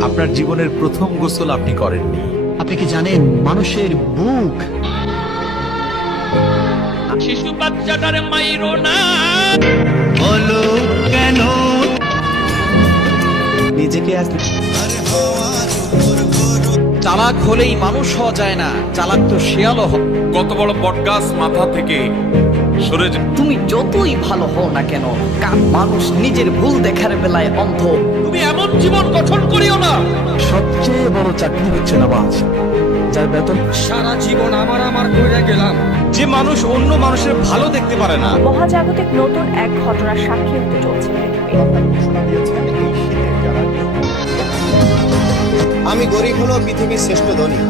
আপনার জীবনের প্রথম গোসল আপনি করেননি। আপনি কি জানেন মানুষের বুক শিশু বাচ্চাটারে মাইরো না। বলো কেন নিজেকে চালাক হলেই মানুষ হওয়া যায় না, চালাক তো শিয়ালও হয়। কত বড় বটগাছ মাথা থেকে সরে যায়। তুমি যতই ভালো হও না কেন, মানুষ নিজের ভুল দেখার বেলায় অন্ধ। তুমি এমন জীবন গঠন করিও না। সবচেয়ে বড় চাকরি হচ্ছে নামাজ, যার বেতন সারা জীবন আমার কইরা গেলাম। যে মানুষ অন্য মানুষের ভালো দেখতে পারে না, মহাজাগতিক নতুন এক ঘটনার সাক্ষী হতে চলছে পৃথিবী। আমি গরিব হলো পৃথিবীর শ্রেষ্ঠ ধনী।